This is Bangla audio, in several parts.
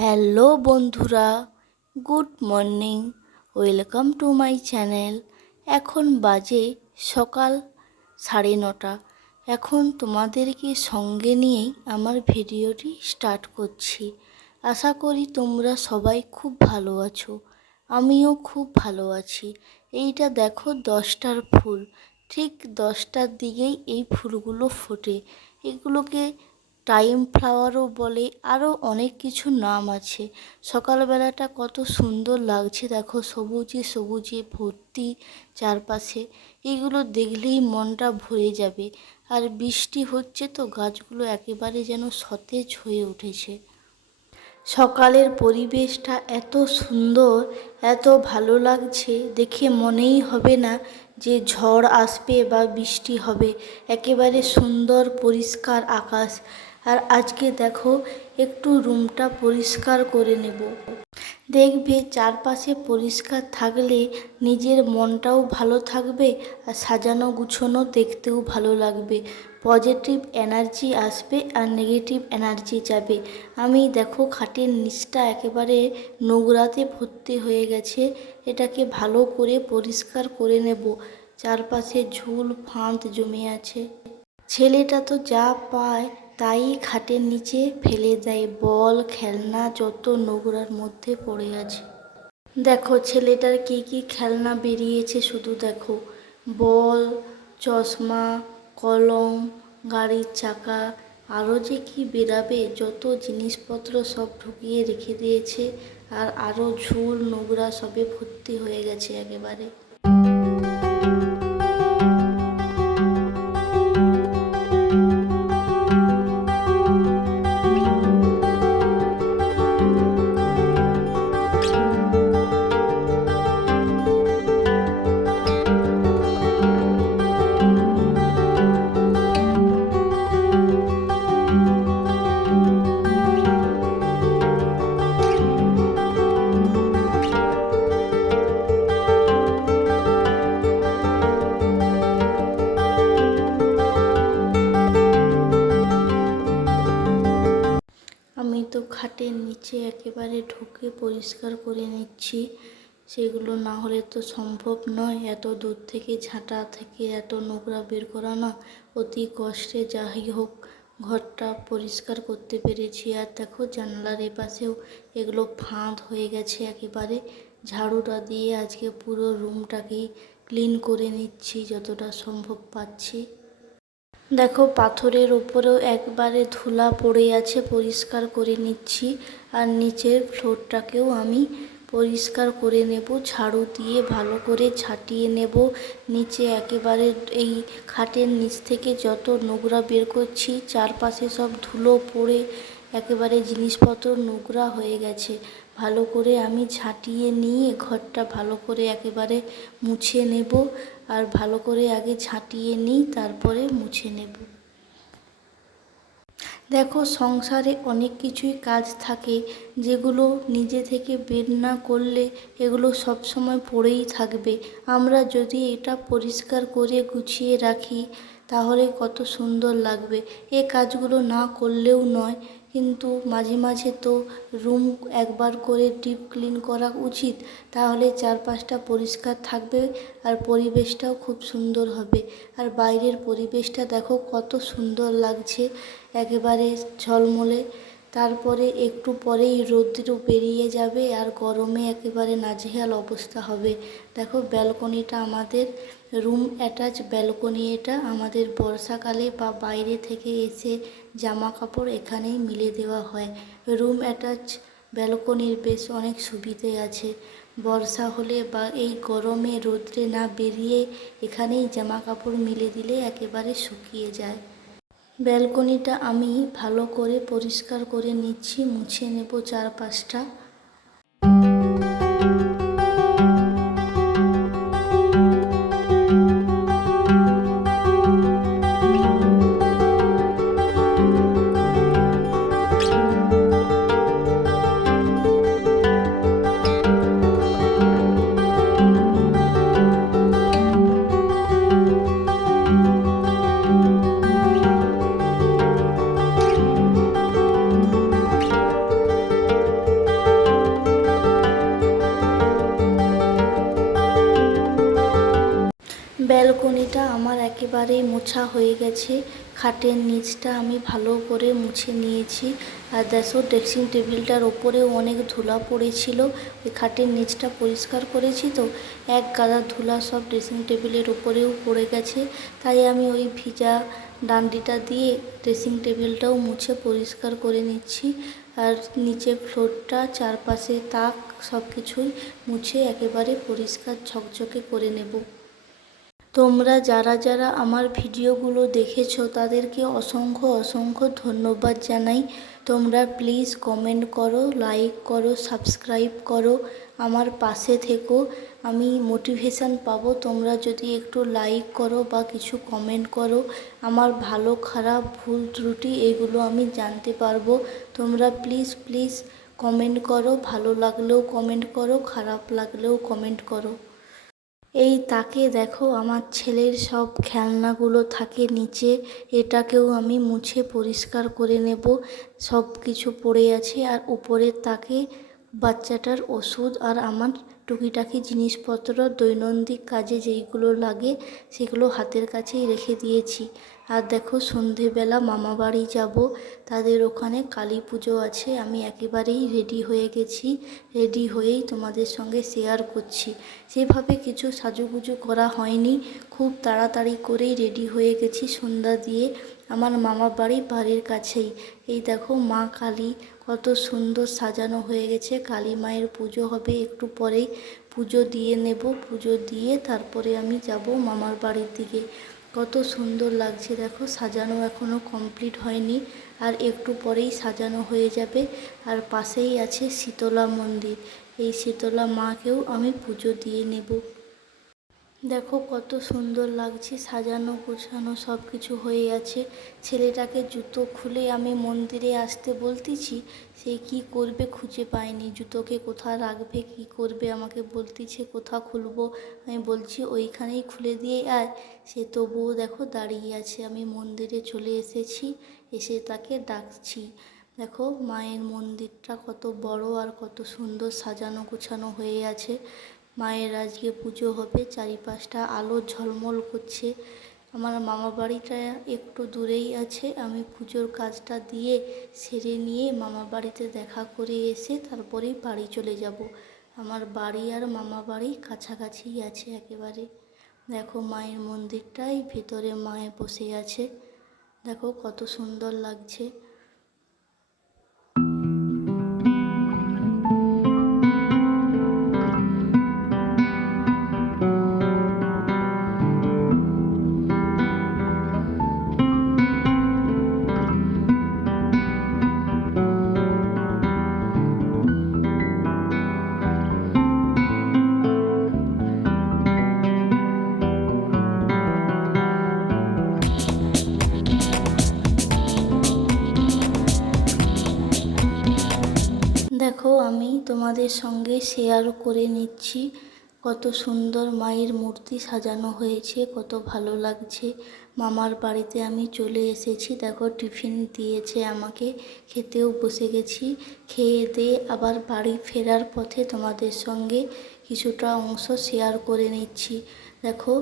হ্যালো বন্ধুরা, good morning, welcome to my channel. এখন বাজে সকাল সাড়ে নটা। এখন তোমাদেরকে সঙ্গে নিয়েই আমার ভিডিওটি স্টার্ট করছি। আশা করি তোমরা সবাই খুব ভালো আছো, আমিও খুব ভালো আছি। এইটা দেখো দশটার ফুল, ঠিক দশটার দিকেই এই ফুলগুলো ফোটে। এগুলোকে টাইম ফ্লাওয়ারও বলে আরও অনেক কিছু নাম আছে। সকালবেলাটা কত সুন্দর লাগছে, দেখো সবুজে সবুজে ভর্তি চারপাশে। এগুলো দেখলেই মনটা ভরে যাবে। আর বৃষ্টি হচ্ছে তো গাছগুলো একেবারে যেন সতেজ হয়ে উঠেছে। সকালের পরিবেশটা এত সুন্দর, এত ভালো লাগছে, দেখে মনেই হবে না যে ঝড় আসবে বা বৃষ্টি হবে। একেবারে সুন্দর পরিষ্কার আকাশ। আর আজকে দেখো, একটু রুমটা পরিষ্কার করে নেব। দেখবে চারপাশে পরিষ্কার থাকলে নিজের মনটাও ভালো থাকবে আর সাজানো গুছানো দেখতেও ভালো লাগবে। পজিটিভ এনার্জি আসবে আর নেগেটিভ এনার্জি যাবে। আমি দেখো, খাটের নিচটা একেবারে নোংরাতে ভর্তি হয়ে গেছে। এটাকে ভালো করে পরিষ্কার করে নেব। চারপাশে ঝুল ফাঁদ জমে আছে। ছেলেটা তো যা পায় তাই খাটের নিচে ফেলে দেয় বল, খেলনা যত নোংরার মধ্যে পড়ে আছে। দেখো, ছেলেটার কি কি খেলনা বেরিয়েছে শুধু দেখো। বল, চশমা, কলম, গাড়ির চাকা আরও যে কি বেরাবে, যত জিনিসপত্র সব ঢুকিয়ে রেখে দিয়েছে, আর আরও ঝুল নোংরা সবে ভর্তি হয়ে গেছে একেবারে। একেবারে ঢুকে পরিষ্কার করে নিচ্ছি। সেগুলো না হলে তো সম্ভব নয়। এত দূর থেকে ঝাঁটা থেকে এত নোংরা বের করা না অতি কষ্টে। যাই হোক, ঘরটা পরিষ্কার করতে পেরেছি। আর দেখো, জানলার এপাশেও এগুলো ফাঁদ হয়ে গেছে একেবারে। ঝাড়ুটা দিয়ে আজকে পুরো রুমটাকেই ক্লিন করে নিচ্ছি, যতটা সম্ভব পাচ্ছি। দেখো, পাথরের উপরেও একবারে ধুলা পড়ে আছে, পরিষ্কার করে নিচ্ছি। আর নিচের ফ্লোরটাকেও আমি পরিষ্কার করে নেব, ঝাড়ু দিয়ে ভালো করে ছাটিয়ে নেব। নিচে একেবারে এই খাটের নিচ থেকে যত নোংরা বের করছি, চারপাশে সব ধুলো পড়ে, একেবারে জিনিসপত্র নোংরা হয়ে গেছে। ভালো করে আমি ঝাঁটিয়ে নিয়ে ঘরটা ভালো করে একেবারে মুছে নেব আর ভালো করে আগে ঝাঁটিয়ে নিই, তারপরে মুছে নেব। দেখো, সংসারে অনেক কিছুই কাজ থাকে যেগুলো নিজে থেকে বের না করলে এগুলো সব সময় পড়েই থাকবে। আমরা যদি এটা পরিষ্কার করে গুছিয়ে রাখি, তাহলে কত সুন্দর লাগবে। এ কাজগুলো না করলেও নয় কিন্তু মাঝে মাঝে তো রুম একবার করে ডিপ ক্লিন করা উচিত, তাহলে চারপাশটা পরিষ্কার থাকবে আর পরিবেশটাও খুব সুন্দর হবে। আর বাইরের পরিবেশটা দেখো কত সুন্দর লাগছে, একেবারে ঝলমলে। তারপরে একটু পরেই রৌদ্র বেরিয়ে যাবে আর গরমে একেবারে নাজেহাল অবস্থা হবে। দেখো, ব্যালকনিটা আমাদের রুম অ্যাটাচ ব্যালকনি এটা আমাদের বর্ষাকালে বা বাইরে থেকে এসে জামা কাপড় এখানেই মিলে দেওয়া হয়। রুম অ্যাটাচ ব্যালকনির বেশ অনেক সুবিধে আছে। বর্ষা হলে বা এই গরমে রোদ্রে না বেরিয়ে এখানেই জামা কাপড় মিলে দিলে একেবারে শুকিয়ে যায়। ব্যালকনিটা আমি ভালো করে পরিষ্কার করে নিচ্ছি মুছে নেব চারপাশটা। ব্যালকনিটা আমার একেবারেই মোছা হয়ে গেছে। খাটের নিচটা আমি ভালো করে মুছে নিয়েছি। আর দেখো ড্রেসিং টেবিলটার ওপরেও অনেক ধুলা পড়েছিল। ওই খাটের নিচটা পরিষ্কার করেছি তো, এক গাদা ধুলা সব ড্রেসিং টেবিলের ওপরেও পড়ে গেছে। তাই আমি ওই ভিজা ডান্ডিটা দিয়ে ড্রেসিং টেবিলটাও মুছে পরিষ্কার করে নিচ্ছি। আর নিচে ফ্লোরটা চারপাশে তাক সব কিছুই মুছে একেবারে পরিষ্কার ঝকঝকে করে নেব। তোমরা যারা যারা আমার ভিডিওগুলো দেখেছ, তাদেরকে অসংখ্য অসংখ্য ধন্যবাদ জানাই। তোমরা প্লিজ কমেন্ট করো লাইক করো সাবস্ক্রাইব করো, আমার পাশে থেকো। আমি মোটিভেশান পাবো, তোমরা যদি একটু লাইক করো বা কিছু কমেন্ট করো, আমার ভালো, খারাপ, ভুল, ত্রুটি এগুলো আমি জানতে পারব। তোমরা প্লিজ প্লিজ কমেন্ট করো, ভালো লাগলেও কমেন্ট করো, খারাপ লাগলেও কমেন্ট করো। এই তাকে দেখো, আমার ছেলের সব খেলনাগুলো থাকে নিচে, এটাকেও আমি মুছে পরিষ্কার করে নেব। সব কিছু পড়ে আছে আর উপরের তাকে বাচ্চাটার ওষুধ আর আমার টুকিটাকি জিনিসপত্র, দৈনন্দিন কাজে যেইগুলো লাগে সেগুলো হাতের কাছেই রেখে দিয়েছি। আর দেখো, সন্ধেবেলা মামা বাড়ি যাব, তাদের ওখানে কালী পুজো আছে, আমি একেবারেই রেডি হয়ে গেছি রেডি হয়েই তোমাদের সঙ্গে শেয়ার করছি। সেভাবে কিছু সাজুগুজু করা হয়নি, খুব তাড়াতাড়ি করেই রেডি হয়ে গেছি সন্ধ্যা দিয়ে আমার মামা বাড়ি বাড়ির কাছেই। এই দেখো, মা কালী কত সুন্দর সাজানো হয়ে গেছে। কালী মায়ের পুজো হবে, একটু পরেই পুজো দিয়ে নেব। পুজো দিয়ে তারপরে আমি যাব মামার বাড়ির দিকে। কত সুন্দর লাগছে দেখো, সাজানো এখনও কমপ্লিট হয়নি। আর একটু পরেই সাজানো হয়ে যাবে। আর পাশেই আছে শীতলা মন্দির। এই শীতলা মাকেও আমি পুজো দিয়ে নেব। দেখো কত সুন্দর লাগছে, সাজানো, গোছানো সব কিছু হয়ে আছে। ছেলেটাকে জুতো খুলে আমি মন্দিরে আসতে বলতেছি, সে কি করবে খুঁজে পায়নি। জুতোকে কোথা রাখবে, কি করবে আমাকে বলতেছে কোথা খুলবো? আমি বলছি, ওইখানেই খুলে দিয়ে আয়। সে তবুও দেখো দাঁড়িয়ে আছে। আমি মন্দিরে চলে এসেছি, এসে তাকে ডাকছি। দেখো মায়ের মন্দিরটা কত বড় আর কত সুন্দর সাজানো, গোছানো হয়ে আছে। মায়ের আজকে পুজো হবে, চারিপাশটা আলো ঝলমল করছে। আমার মামা বাড়িটা একটু দূরেই আছে। আমি পুজোর কাজটা দিয়ে সেরে নিয়ে মামা বাড়িতে দেখা করে এসে তারপরেই বাড়ি চলে যাব। আমার বাড়ি আর মামা বাড়ি কাছাকাছিই আছে একেবারে। দেখো মায়ের মন্দিরটাই, ভিতরে মায়ে বসে আছে। দেখো কত সুন্দর লাগছে। দেখো, আমি তোমাদের সঙ্গে শেয়ার করে নিচ্ছি। কত সুন্দর মায়ের মূর্তি সাজানো হয়েছে, কত ভালো লাগছে। মামার বাড়িতে আমি চলে এসেছি। দেখো, টিফিন দিয়েছে আমাকে, খেতেও বসে গেছি। খেয়ে দিয়ে আবার বাড়ি ফেরার পথে তোমাদের সঙ্গে কিছুটা অংশ শেয়ার করে নিচ্ছি। দেখো,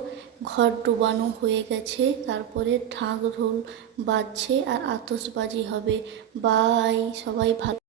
ঘর ডুবানো হয়ে গেছে, তারপরে ঢাক ঢোল বাজছে আর আতসবাজি হবে। বাই সবাই ভালো